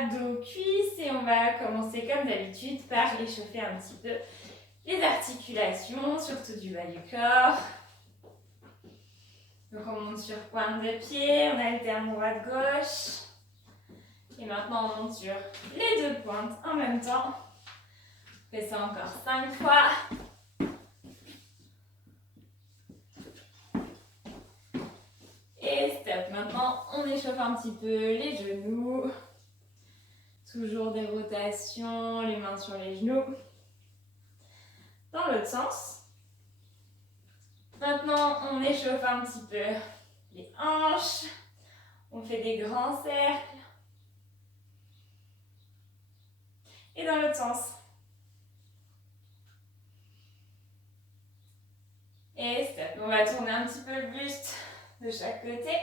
abdos, cuisses et on va commencer comme d'habitude par échauffer un petit peu les articulations, surtout du bas du corps. Donc on monte sur pointe de pied, on alterne droite-gauche. Et maintenant on monte sur les deux pointes en même temps. On fait ça encore 5 fois. Et stop. Maintenant on échauffe un petit peu les genoux. Toujours des rotations, les mains sur les genoux. Dans l'autre sens. Maintenant, on échauffe un petit peu les hanches. On fait des grands cercles. Et dans l'autre sens. Et stop. On va tourner un petit peu le buste de chaque côté.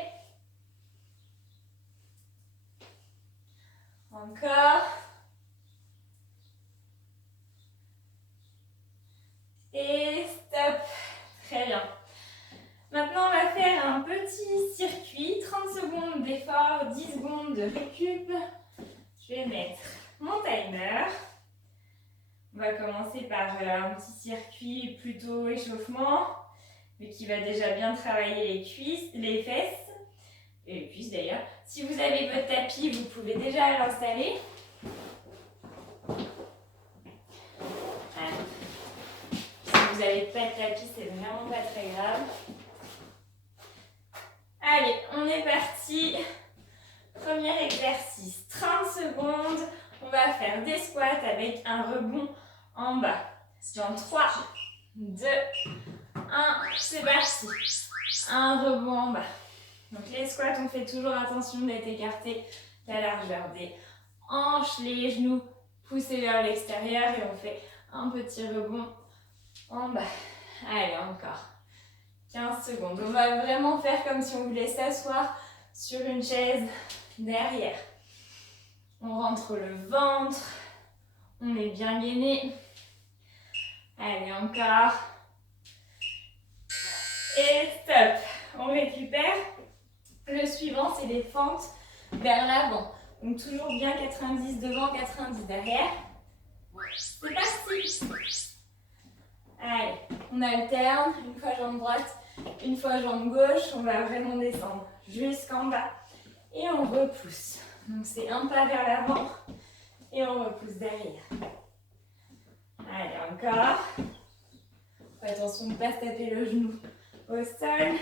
Encore. Et stop. Très bien. Maintenant, on va faire un petit circuit. 30 secondes d'effort, 10 secondes de récup. Je vais mettre mon timer. On va commencer par un petit circuit plutôt échauffement, mais qui va déjà bien travailler les cuisses, les fesses, et les cuisses d'ailleurs. Si vous avez votre tapis, vous pouvez déjà l'installer. Si vous n'avez pas de tapis, c'est vraiment pas très grave. Allez, on est parti. Premier exercice, 30 secondes. On va faire des squats avec un rebond en bas. Dans 3, 2, 1, c'est parti. Un rebond en bas. Donc les squats, on fait toujours attention d'être écarté la largeur des hanches, les genoux poussés vers l'extérieur et on fait un petit rebond en bas. Allez, encore 15 secondes. On va vraiment faire comme si on voulait s'asseoir sur une chaise derrière. On rentre le ventre. On est bien gainé. Allez, encore. Et stop. On récupère. Le suivant, c'est les fentes vers l'avant. Donc toujours bien 90 devant, 90 derrière. C'est parti. Allez, on alterne. Une fois jambe droite, une fois jambe gauche. On va vraiment descendre jusqu'en bas. Et on repousse. Donc c'est un pas vers l'avant. Et on repousse derrière. Allez, encore. Attention de ne pas se taper le genou au sol.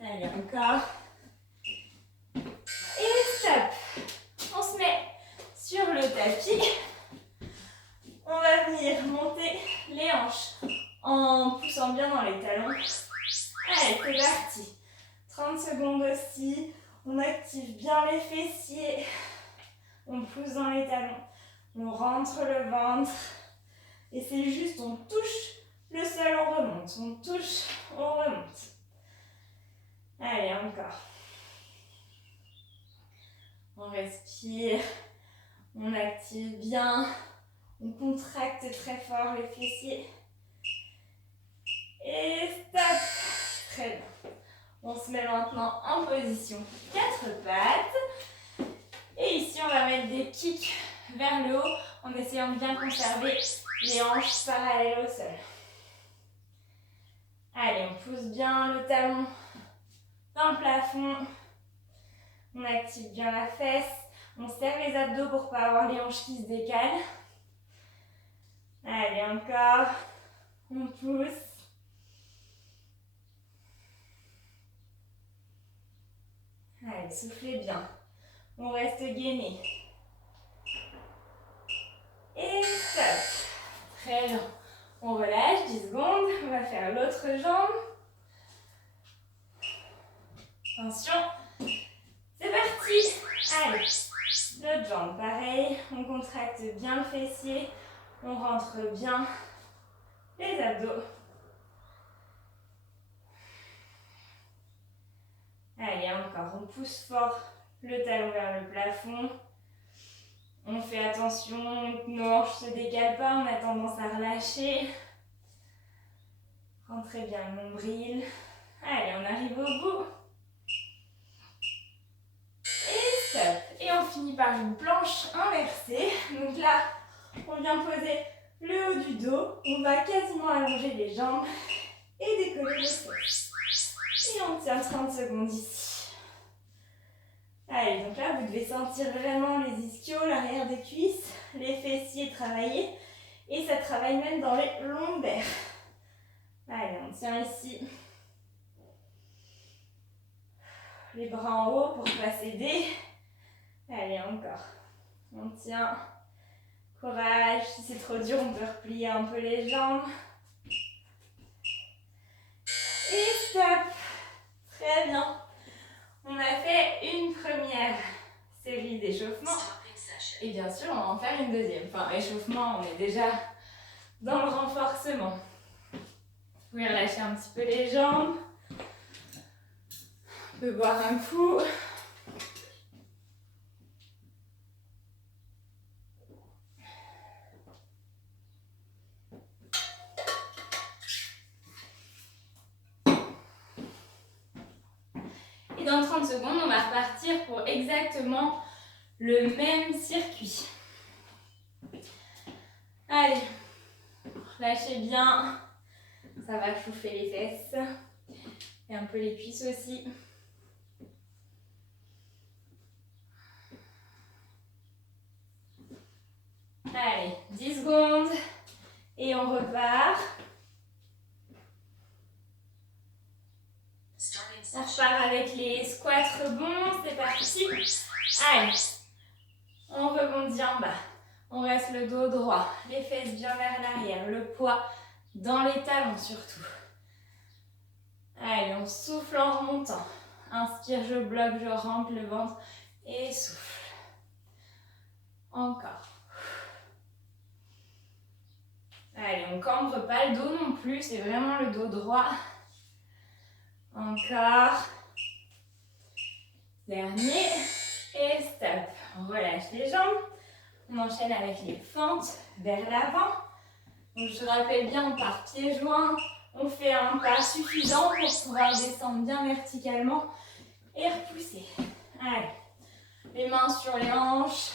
Allez, encore. Et stop. On se met sur le tapis. On va venir monter les hanches en poussant bien dans les talons. Allez, c'est parti. 30 secondes aussi. On active bien les fessiers. On pousse dans les talons. On rentre le ventre. Et c'est juste, on touche le sol, on remonte. On touche, on remonte. Allez, encore. On respire. On active bien. On contracte très fort les fessiers. Et stop. Très bien. On se met maintenant en position 4 pattes. Et ici, on va mettre des kicks vers le haut en essayant de bien conserver les hanches parallèles au sol. Allez, on pousse bien le talon dans le plafond. On active bien la fesse. On serre les abdos pour ne pas avoir les hanches qui se décalent. Allez, encore. On pousse. Allez, soufflez bien. On reste gainé. Et stop. Très bien. On relâche 10 secondes. On va faire l'autre jambe. Attention. C'est parti. Allez. L'autre jambe, pareil. On contracte bien le fessier. On rentre bien les abdos. Allez, encore. On pousse fort le talon vers le plafond. On fait attention que nos hanches ne se décalent pas. On a tendance à relâcher. Rentrez bien le nombril. Allez, on arrive au bout. Et stop. Et on finit par une planche inversée. Donc là, on vient poser le haut du dos. On va quasiment allonger les jambes et décoller les fesses. Et on tient 30 secondes ici. Allez, donc là, vous devez sentir vraiment les ischios, l'arrière des cuisses, les fessiers travailler. Et ça travaille même dans les lombaires. Allez, on tient ici. Les bras en haut pour ne pas céder. Allez, encore. On tient. Courage. Si c'est trop dur, on peut replier un peu les jambes. Et stop. Très bien. On a fait une première série d'échauffements. Et bien sûr, on va en faire une deuxième. Enfin, échauffement, on est déjà dans le renforcement. Vous pouvez relâcher un petit peu les jambes. On peut boire un coup. Et dans 30 secondes, on va repartir pour exactement le même circuit. Allez, relâchez bien. Ça va chauffer les fesses. Et un peu les cuisses aussi. Allez, 10 secondes. Et on repart. On repart avec les squats rebonds. C'est parti. Allez, on rebondit en bas. On reste le dos droit. Les fesses bien vers l'arrière. Le poids dans les talons surtout. Allez, on souffle en remontant. Inspire, je bloque, je rampe le ventre. Et souffle. Encore. Allez, on cambre pas le dos non plus. C'est vraiment le dos droit. Encore. Dernier. Et stop. On relâche les jambes. On enchaîne avec les fentes vers l'avant. Donc je rappelle bien, on part pieds joints. On fait un pas suffisant pour pouvoir descendre bien verticalement et repousser. Allez. Les mains sur les hanches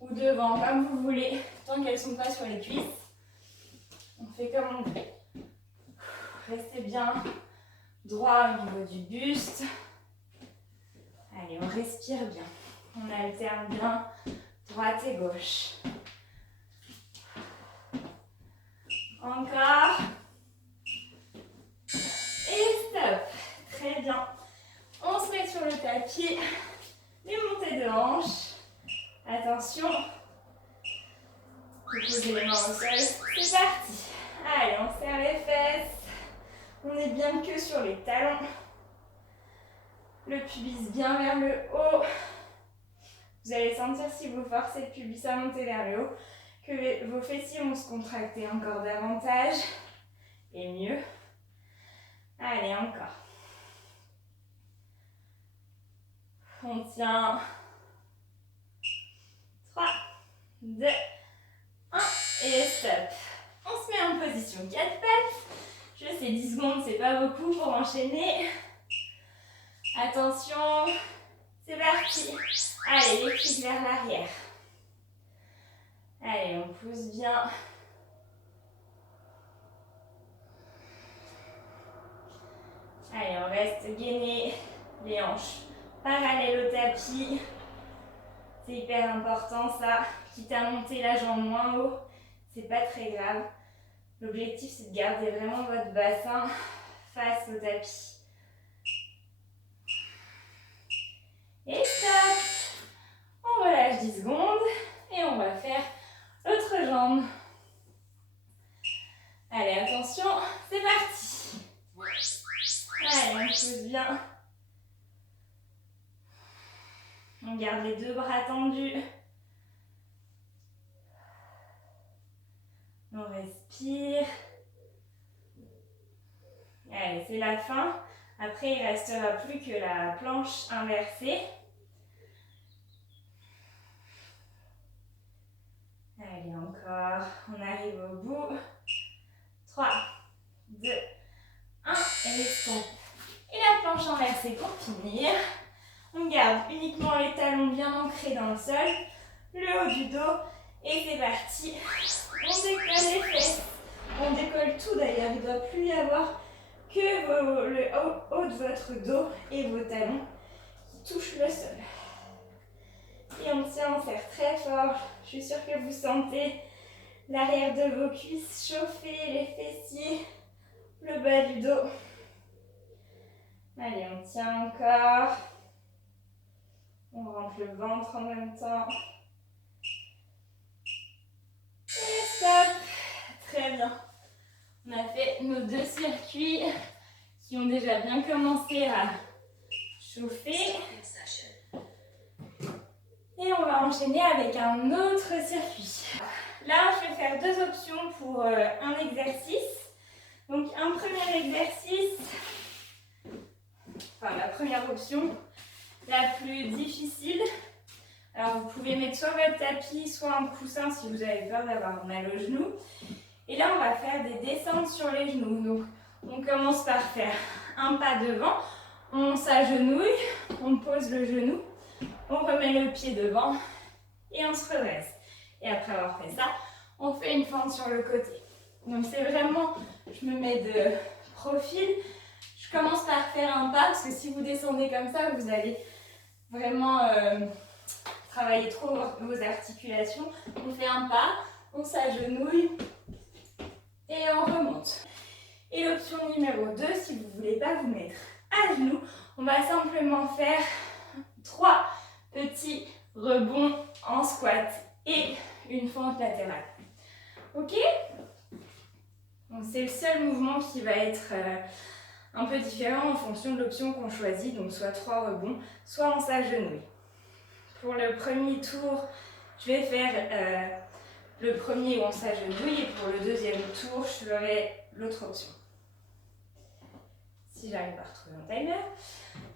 ou devant, comme vous voulez, tant qu'elles ne sont pas sur les cuisses. On fait comme on veut. Restez bien droit au niveau du buste. Allez, on respire bien. On alterne bien droite et gauche. Encore. Et stop. Très bien. On se met sur le tapis. Les montées de hanches. Attention. Vous posez les mains au sol. C'est parti. Allez, on serre les fesses. On est bien que sur les talons. Le pubis bien vers le haut. Vous allez sentir si vous forcez le pubis à monter vers le haut que vos fessiers vont se contracter encore davantage et mieux. Allez, encore. On tient. 3, 2, 1 et stop. On se met en position 4 pattes. Je sais, 10 secondes, c'est pas beaucoup pour enchaîner. Attention, c'est parti. Allez, les pieds vers l'arrière. Allez, on pousse bien. Allez, on reste gainé, les hanches parallèles au tapis. C'est hyper important ça. Quitte à monter la jambe moins haut, c'est pas très grave. L'objectif, c'est de garder vraiment votre bassin face au tapis. Et stop. On relâche 10 secondes et on va faire l'autre jambe. Allez, attention, c'est parti. Allez, on pousse bien. On garde les deux bras tendus. On respire. Allez, c'est la fin. Après, il ne restera plus que la planche inversée. Allez, encore. On arrive au bout. 3, 2, 1 et stop. passer pour finir. On garde uniquement les talons bien ancrés dans le sol, le haut du dos, et c'est parti. On décolle les fesses, on décolle tout d'ailleurs, il ne doit plus y avoir que le haut de votre dos et vos talons qui touchent le sol. Et on tient, on serre très fort. Je suis sûre que vous sentez l'arrière de vos cuisses chauffer, les fessiers, le bas du dos. Allez, on tient encore. On rentre le ventre en même temps. Et stop. Très bien. On a fait nos 2 circuits qui ont déjà bien commencé à chauffer. Et on va enchaîner avec un autre circuit. Là, je vais faire 2 options pour un exercice. Donc, un premier exercice, enfin la première option, la plus difficile. Alors, vous pouvez mettre soit votre tapis, soit un coussin si vous avez peur d'avoir mal aux genoux. Et là, on va faire des descentes sur les genoux. Donc, on commence par faire un pas devant, on s'agenouille, on pose le genou, on remet le pied devant et on se redresse. Et après avoir fait ça, on fait une fente sur le côté. Donc c'est vraiment, je me mets de profil. Je commence par faire un pas parce que si vous descendez comme ça, vous allez vraiment travailler trop vos articulations. On fait un pas, on s'agenouille et on remonte. Et l'option numéro 2, si vous ne voulez pas vous mettre à genoux, on va simplement faire 3 petits rebonds en squat et une fente latérale. Ok? Donc c'est le seul mouvement qui va être un peu différent en fonction de l'option qu'on choisit, donc soit 3 rebonds, soit on s'agenouille. Pour le premier tour, je vais faire le premier où on s'agenouille et pour le deuxième tour, je ferai l'autre option. Si j'arrive à retrouver mon timer.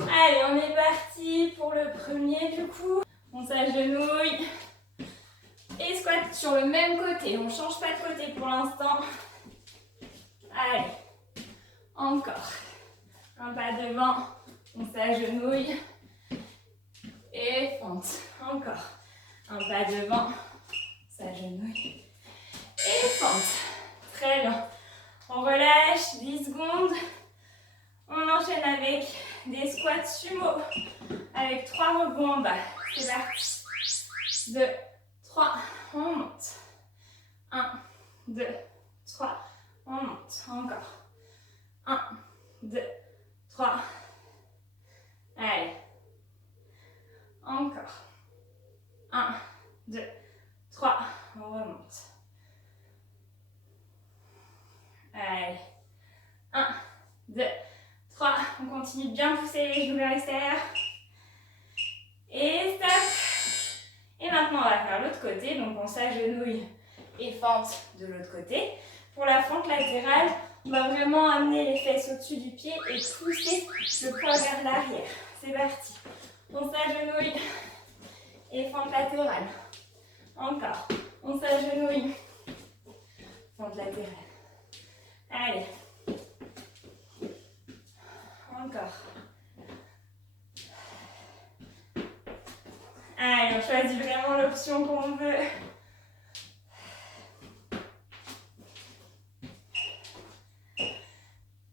Allez, on est parti pour le premier du coup. On s'agenouille et squat sur le même côté. On ne change pas de côté pour l'instant. Allez, encore. Un pas devant, on s'agenouille et fente. Encore. Un pas devant, on s'agenouille et fente. Très bien. On relâche 10 secondes. On enchaîne avec des squats sumo avec 3 rebonds en bas. C'est parti. 2, 3, on monte. 1, 2, 3, on monte. Encore. 1, 2, 3. Allez. Encore. 1, 2, 3, on remonte. Allez. 1, 2, 3, on continue de bien pousser les genoux vers l'extérieur. Et stop. Et maintenant, on va faire l'autre côté. Donc, on s'agenouille et fente de l'autre côté. Pour la fente latérale, on va vraiment amener les fesses au-dessus du pied et pousser le poids vers l'arrière. C'est parti. On s'agenouille et fente latérale. Encore. On s'agenouille. Fente latérale. Allez. Encore. Allez, on choisit vraiment l'option qu'on veut.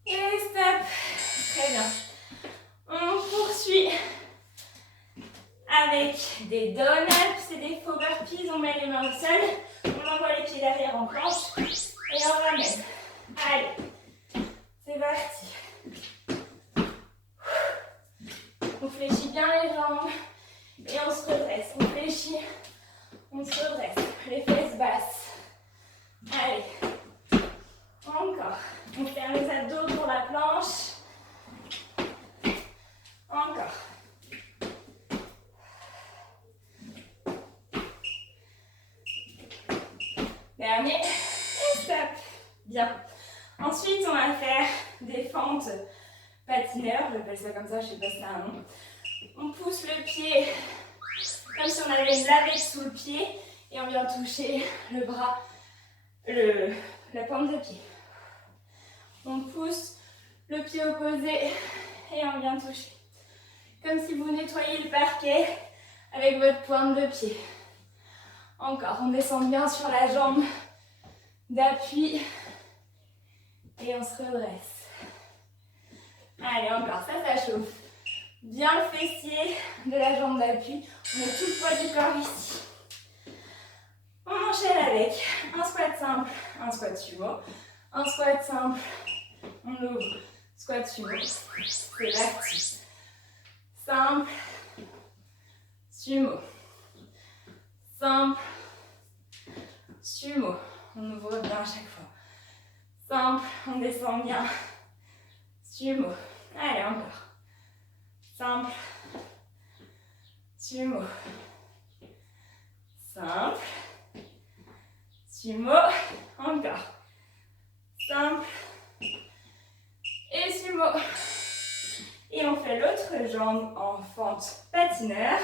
Et stop. Très bien. On poursuit avec des donuts et des faux burpees. On met les mains au sol. On envoie les pieds derrière en planche. Et on ramène. Allez. C'est parti. On fléchit bien les jambes et on se redresse. On fléchit, on se redresse. Les fesses basses. Allez. Encore. On ferme les abdos pour la planche. Encore. Dernier. Et stop. Bien. Ensuite, on va faire des fentes patineurs, j'appelle ça comme ça, je ne sais pas si ça a un nom. On pousse le pied comme si on avait une lavette sous le pied et on vient toucher le bras, la pointe de pied. On pousse le pied opposé et on vient toucher. Comme si vous nettoyiez le parquet avec votre pointe de pied. Encore, on descend bien sur la jambe d'appui et on se redresse. Allez, encore, ça chauffe. Bien le fessier de la jambe d'appui. On met tout le poids du corps ici. On enchaîne avec un squat simple, un squat sumo. Un squat simple, on ouvre, squat sumo. C'est parti. Simple, sumo. Simple, sumo. On ouvre bien à chaque fois. Simple, on descend bien. Sumo. Allez, encore. Simple, sumo. Simple, sumo. Encore. Simple et sumo. Et on fait l'autre jambe en fente patineur.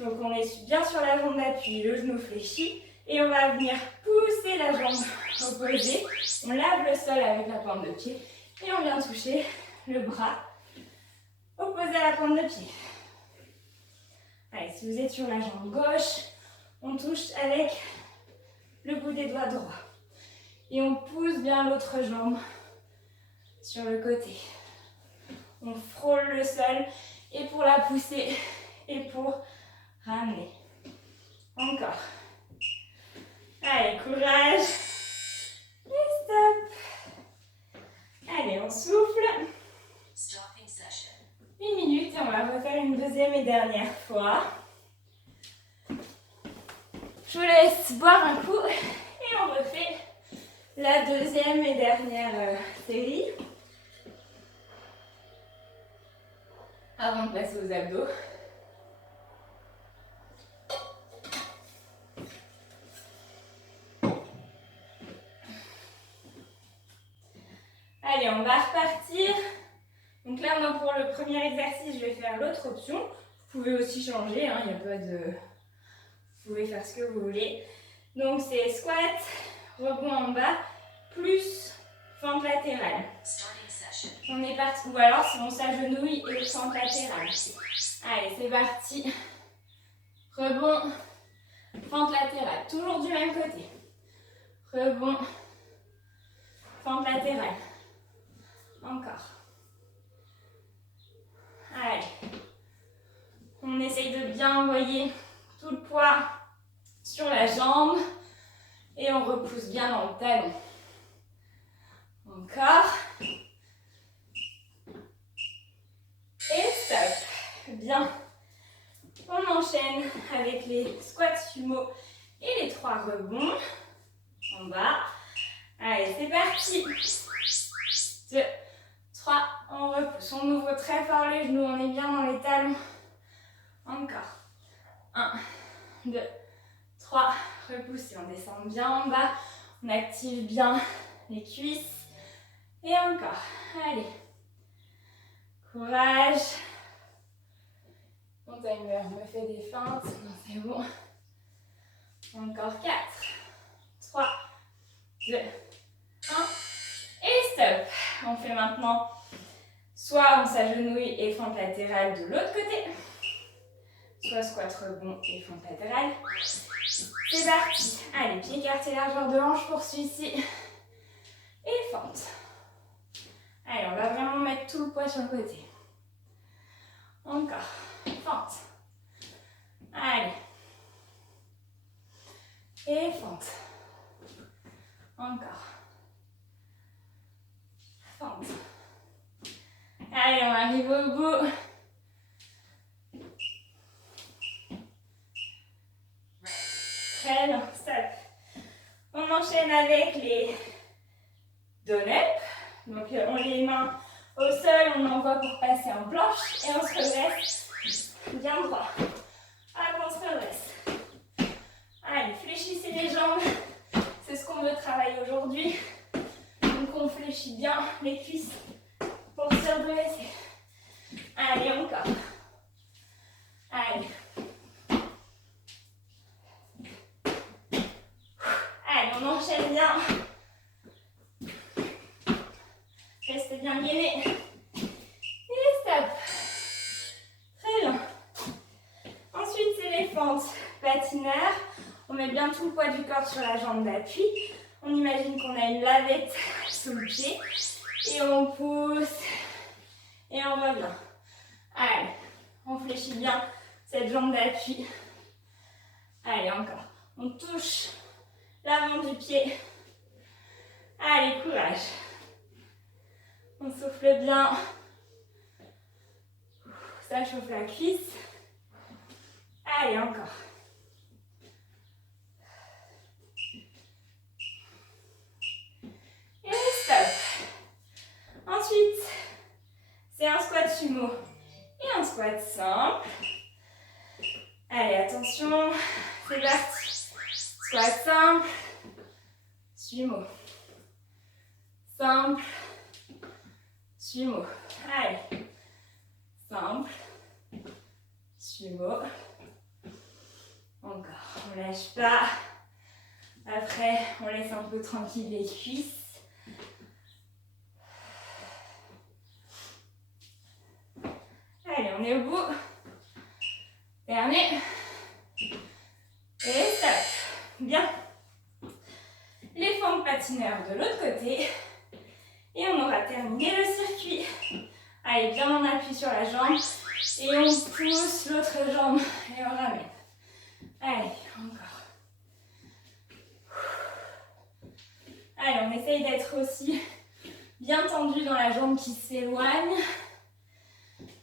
Donc on est bien sur la jambe d'appui, le genou fléchi. Et on va venir pousser la jambe opposée. On lave le sol avec la pointe de pied. Et on vient toucher le bras opposé à la pointe de pied. Allez, si vous êtes sur la jambe gauche, on touche avec le bout des doigts droits. Et on pousse bien l'autre jambe sur le côté. On frôle le sol et pour la pousser et pour ramener. Encore. Allez, courage. Et stop. Allez, on souffle. 1 minute et on va refaire une deuxième et dernière fois. Je vous laisse boire un coup et on refait la deuxième et dernière série. Avant de passer aux abdos. Allez, on va repartir. Donc là, moi, pour le premier exercice, je vais faire l'autre option. Vous pouvez aussi changer, hein, il n'y a pas de... Vous pouvez faire ce que vous voulez. Donc c'est squat, rebond en bas, plus fente latérale. On est parti. Ou alors si on s'agenouille et fente latérale. Allez, c'est parti. Rebond, fente latérale. Toujours du même côté. Rebond, fente latérale. Encore. Allez. On essaye de bien envoyer tout le poids sur la jambe. Et on repousse bien dans le talon. Encore. Et stop. Bien. On enchaîne avec les squats sumo et les 3 rebonds. En bas. Allez, c'est parti. 2, 3, on repousse. On ouvre très fort les genoux, on est bien dans les talons. Encore. 1, 2, 3, repousse et on descend bien en bas. On active bien les cuisses. Et encore. Allez. Courage. Mon timer me fait des feintes. Non, c'est bon. Encore 4, 3, 2, 1. Et stop. On fait maintenant soit on s'agenouille et fente latérale de l'autre côté, soit squat rebond et fente latérale. C'est parti. Allez, pied écarté, largeur de hanche pour celui-ci. Et fente. Allez, on va vraiment mettre tout le poids sur le côté. Encore. Fente. Allez. Et fente. Encore. Fente. Allez, on arrive au bout. Très bien, stop. On enchaîne avec les donuts. Donc on les mains au sol, on envoie pour passer en planche et on se redresse bien droit. Hop, on se redresse. Allez, fléchissez les jambes. C'est ce qu'on veut travailler aujourd'hui. Donc on fléchit bien les cuisses pour se redresser. Allez, encore. Allez. Allez, on enchaîne bien. Restez bien gainés. Et tout le poids du corps sur la jambe d'appui. On imagine qu'on a une lavette sous le pied. Et on pousse. Et on revient. Allez, on fléchit bien cette jambe d'appui. Allez, encore. On touche l'avant du pied. Allez, courage. On souffle bien. Ça chauffe la cuisse. Allez, encore. Et stop. Ensuite, c'est un squat sumo et un squat simple. Allez, attention. C'est parti. Squat simple. Sumo. Simple. Sumo. Allez. Simple. Sumo. Encore. On lâche pas. Après, on laisse un peu tranquille les cuisses. Allez, on est au bout. Dernier. Et stop. Bien. Les fentes patineurs de l'autre côté. Et on aura terminé le circuit. Allez, bien en appui sur la jambe. Et on pousse l'autre jambe. Et on ramène. Allez, encore. Allez, on essaye d'être aussi bien tendu dans la jambe qui s'éloigne.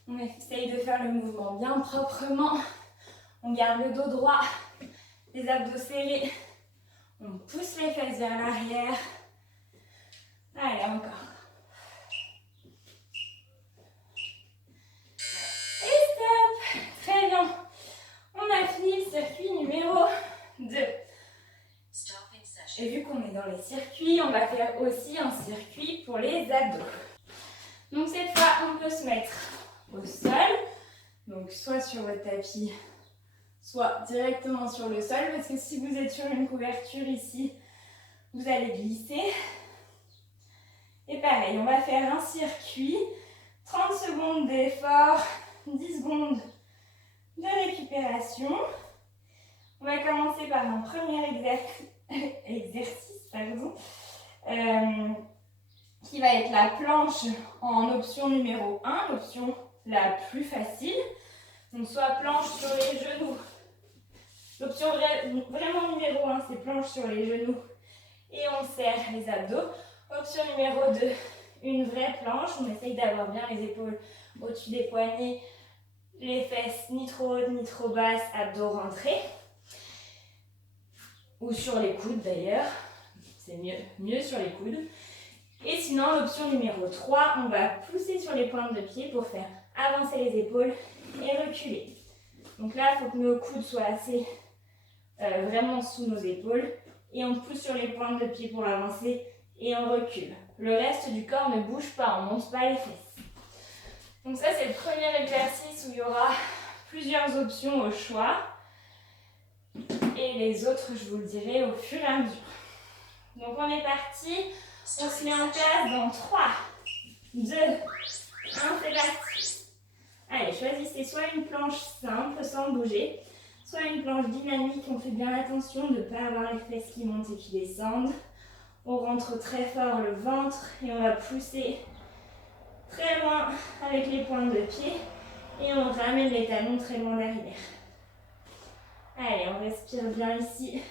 On essaye de faire le mouvement bien proprement. On garde le dos droit, les abdos serrés. On pousse les fesses vers l'arrière. Allez, encore. Et stop. Très bien. On a fini le circuit numéro 2. Et vu qu'on est dans les circuits, on va faire aussi un circuit pour les abdos. Donc cette fois, on peut se mettre au sol. Donc soit sur votre tapis, soit directement sur le sol. Parce que si vous êtes sur une couverture ici, vous allez glisser. Et pareil, on va faire un circuit. 30 secondes d'effort, 10 secondes de récupération. On va commencer par un premier exercice, qui va être la planche en option numéro 1, l'option la plus facile. Donc soit planche sur les genoux. L'option vraiment numéro 1, c'est planche sur les genoux et on serre les abdos. Option numéro 2, une vraie planche. On essaye d'avoir bien les épaules au-dessus des poignets, les fesses ni trop hautes ni trop basses, abdos rentrés. Ou sur les coudes d'ailleurs, c'est mieux sur les coudes. Et sinon, l'option numéro 3, on va pousser sur les pointes de pied pour faire avancer les épaules et reculer. Donc là, il faut que nos coudes soient assez vraiment sous nos épaules. Et on pousse sur les pointes de pied pour avancer et on recule. Le reste du corps ne bouge pas, on ne monte pas les fesses. Donc ça, c'est le premier exercice où il y aura plusieurs options au choix. Et les autres, je vous le dirai au fur et à mesure. Donc on est parti. On se met en place dans 3, 2, 1, c'est parti. Allez, choisissez soit une planche simple sans bouger, soit une planche dynamique. On fait bien attention de ne pas avoir les fesses qui montent et qui descendent. On rentre très fort le ventre et on va pousser très loin avec les pointes de pied. Et on ramène les talons très loin derrière. Allez, on respire bien ici.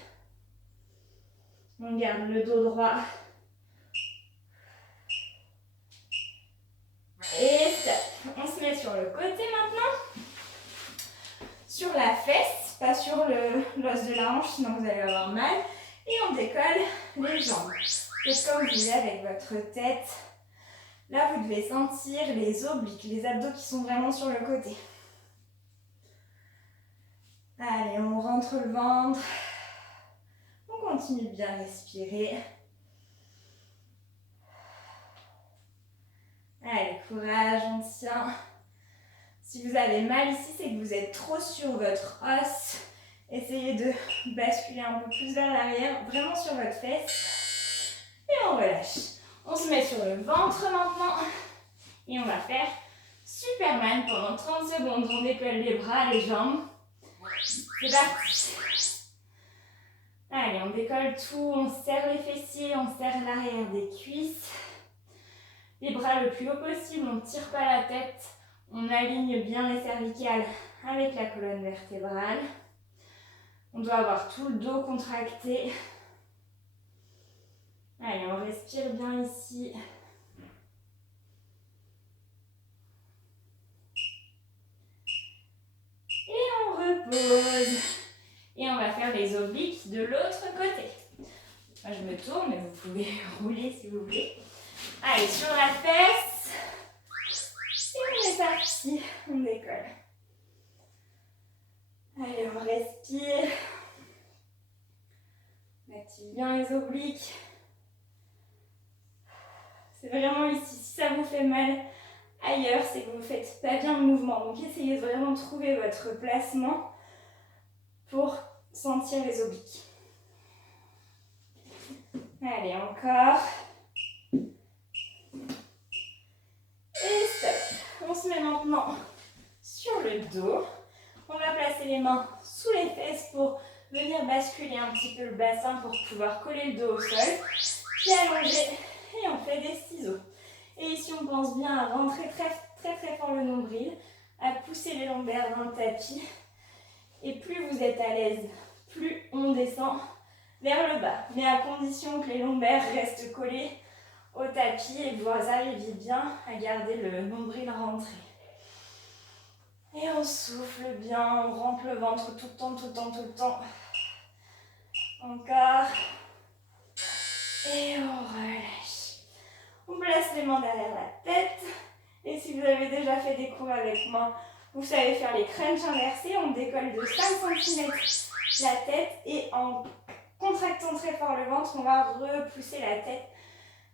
On garde le dos droit. Et stop. On se met sur le côté maintenant. Sur la fesse, pas sur l'os de la hanche, sinon vous allez avoir mal. Et on décolle les jambes. Faites comme vous voulez avec votre tête. Là, vous devez sentir les obliques, les abdos qui sont vraiment sur le côté. Allez, on rentre le ventre. On continue de bien respirer. Allez, courage, on tient. Si vous avez mal ici, c'est que vous êtes trop sur votre os. Essayez de basculer un peu plus vers l'arrière, vraiment sur votre fesse. Et on relâche. On se met sur le ventre maintenant. Et on va faire Superman pendant 30 secondes. On décolle les bras, les jambes. C'est parti. Allez, on décolle tout, on serre les fessiers, on serre l'arrière des cuisses. Les bras le plus haut possible, on ne tire pas la tête. On aligne bien les cervicales avec la colonne vertébrale. On doit avoir tout le dos contracté. Allez, on respire bien ici. Et on repose. Et on va faire les obliques de l'autre côté. Moi, je me tourne, mais vous pouvez rouler si vous voulez. Allez, sur la fesse. Et on est parti. On décolle. Allez, on respire. On active bien les obliques. C'est vraiment ici. Si ça vous fait mal ailleurs, c'est que vous ne faites pas bien le mouvement. Donc, essayez de vraiment trouver votre placement pour sentir les obliques. Allez, encore. Et stop. On se met maintenant sur le dos. On va placer les mains sous les fesses pour venir basculer un petit peu le bassin pour pouvoir coller le dos au sol. Puis allonger et on fait des ciseaux. Et ici, on pense bien à rentrer très fort le nombril, à pousser les lombaires dans le tapis. Et plus vous êtes à l'aise, plus on descend vers le bas. Mais à condition que les lombaires restent collés au tapis et que vous arriviez bien à garder le nombril rentré. Et on souffle bien, on rentre le ventre tout le temps, tout le temps, tout le temps. Encore. Et on relâche. On place les mains derrière la tête. Et si vous avez déjà fait des cours avec moi, vous savez faire les crunchs inversés. On décolle de 5 cm la tête et en contractant très fort le ventre, on va repousser la tête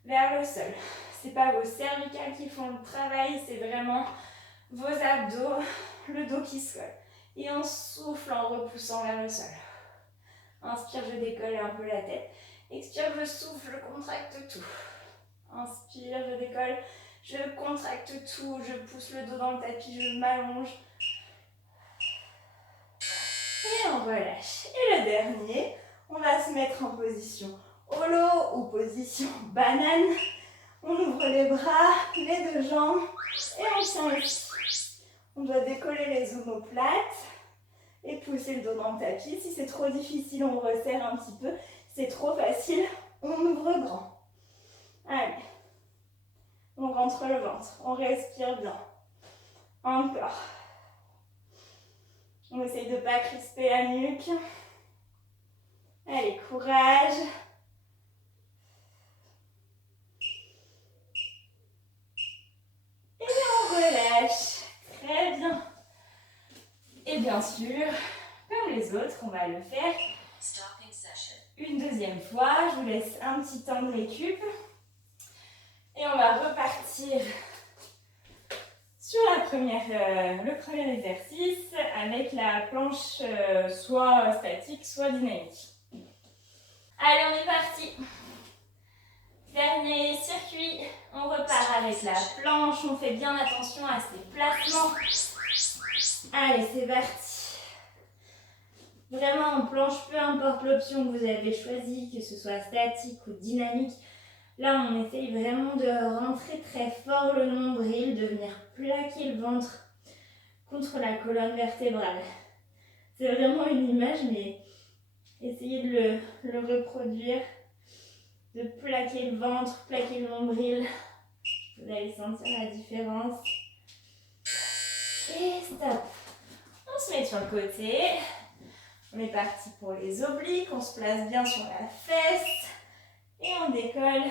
vers le sol. Ce n'est pas vos cervicales qui font le travail, c'est vraiment vos abdos, le dos qui se colle. Et on souffle en repoussant vers le sol. Inspire, je décolle un peu la tête. Expire, je souffle, je contracte tout. Inspire, je décolle, je contracte tout, je pousse le dos dans le tapis, je m'allonge. Et on relâche. Et le dernier, on va se mettre en position holo ou position banane. On ouvre les bras, les deux jambes et on tient ici. On doit décoller les omoplates et pousser le dos dans le tapis. Si c'est trop difficile, on resserre un petit peu. C'est trop facile, on ouvre grand. Allez. On rentre le ventre, on respire bien. Encore. On essaye de ne pas crisper la nuque. Allez, courage. Et on relâche. Très bien. Et bien sûr, comme les autres, on va le faire une deuxième fois. Je vous laisse un petit temps de récup. Et on va repartir sur le premier exercice avec la planche soit statique, soit dynamique. Allez, on est parti. Dernier circuit, on repart avec la planche. On fait bien attention à ces placements. Allez, c'est parti. Vraiment en planche, peu importe l'option que vous avez choisie, que ce soit statique ou dynamique. Là, on essaye vraiment de rentrer très fort le nombril, de venir plaquer le ventre contre la colonne vertébrale. C'est vraiment une image, mais essayez de le reproduire, de plaquer le ventre, plaquer le nombril. Vous allez sentir la différence. Et stop. On se met sur le côté. On est parti pour les obliques. On se place bien sur la fesse. Et on décolle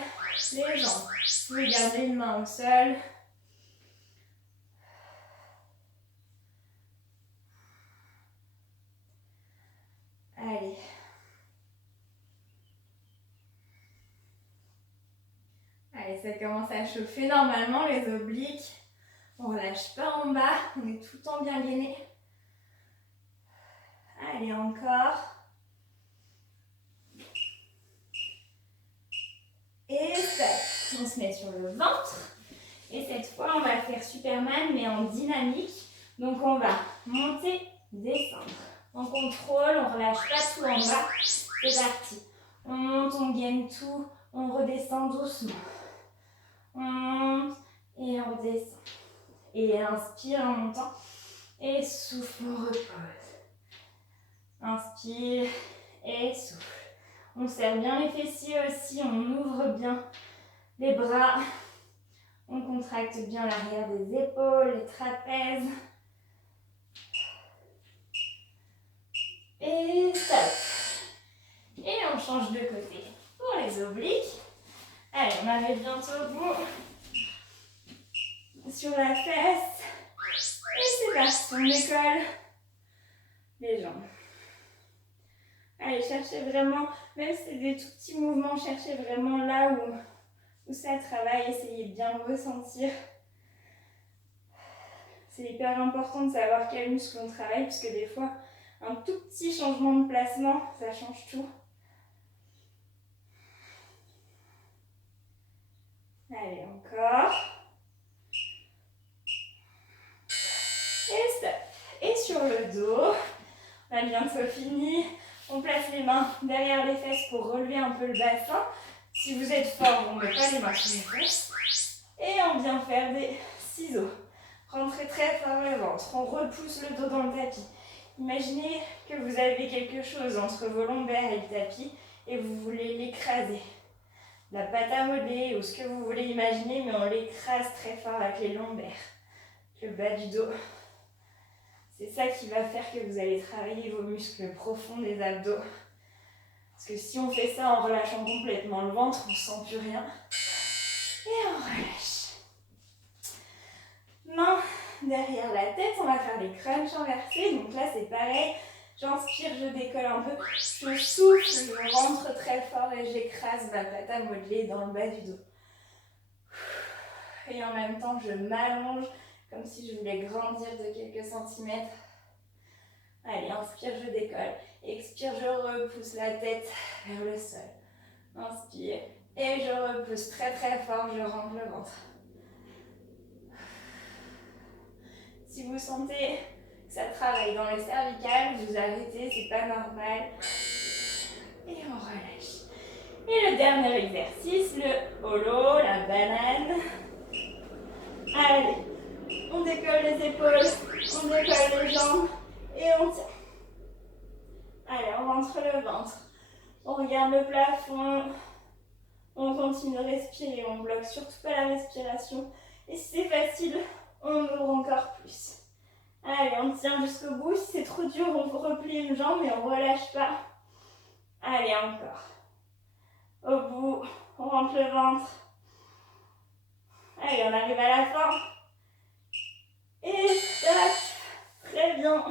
les jambes. Vous pouvez garder une main au sol. Allez. Allez, ça commence à chauffer normalement les obliques. On ne relâche pas en bas. On est tout le temps bien gainé. Allez, encore. Et stop. On se met sur le ventre. Et cette fois, on va faire Superman, mais en dynamique. Donc, on va monter, descendre. En contrôle, on ne relâche pas tout en bas. C'est parti. On monte, on gaine tout, on redescend doucement. On monte et on redescend. Et inspire en montant. Et souffle, on repose. Inspire et souffle. On serre bien les fessiers aussi, on ouvre bien les bras. On contracte bien l'arrière des épaules, les trapèzes. Et stop. Et on change de côté pour les obliques. Allez, on arrive bientôt au bout. Sur la fesse. Et c'est parti, on décolle les jambes. Allez, cherchez vraiment, même si c'est des tout petits mouvements, cherchez vraiment là où ça travaille. Essayez de bien ressentir. C'est hyper important de savoir quel muscle on travaille, puisque des fois, un tout petit changement de placement, ça change tout. Allez, encore. Et stop. Et sur le dos, on a bientôt fini. On place les mains derrière les fesses pour relever un peu le bassin. Si vous êtes fort, on ne met pas les mains sur les fesses. Et on vient faire des ciseaux. Rentrez très fort le ventre. On repousse le dos dans le tapis. Imaginez que vous avez quelque chose entre vos lombaires et le tapis et vous voulez l'écraser. La pâte à modeler ou ce que vous voulez imaginer, mais on l'écrase très fort avec les lombaires, le bas du dos. C'est ça qui va faire que vous allez travailler vos muscles profonds des abdos. Parce que si on fait ça en relâchant complètement le ventre, on ne sent plus rien. Et on relâche. Main derrière la tête, on va faire des crunchs inversés. Donc là, c'est pareil. J'inspire, je décolle un peu. Je souffle, je rentre très fort et j'écrase ma pâte à modeler dans le bas du dos. Et en même temps, je m'allonge comme si je voulais grandir de quelques centimètres. Allez, inspire, je décolle. Expire, je repousse la tête vers le sol. Inspire. Et je repousse très très fort, je rentre le ventre. Si vous sentez que ça travaille dans les cervicales, vous arrêtez, c'est pas normal. Et on relâche. Et le dernier exercice, le holo, la banane. Allez, on décolle les épaules, on décolle les jambes et on tient. Allez, on rentre le ventre. On regarde le plafond. On continue de respirer, on bloque surtout pas la respiration. Et si c'est facile, on ouvre encore plus. Allez, on tient jusqu'au bout. Si c'est trop dur, on replie une jambe et on relâche pas. Allez, encore. Au bout, on rentre le ventre. Allez, on arrive à la fin. Et stop. Très bien.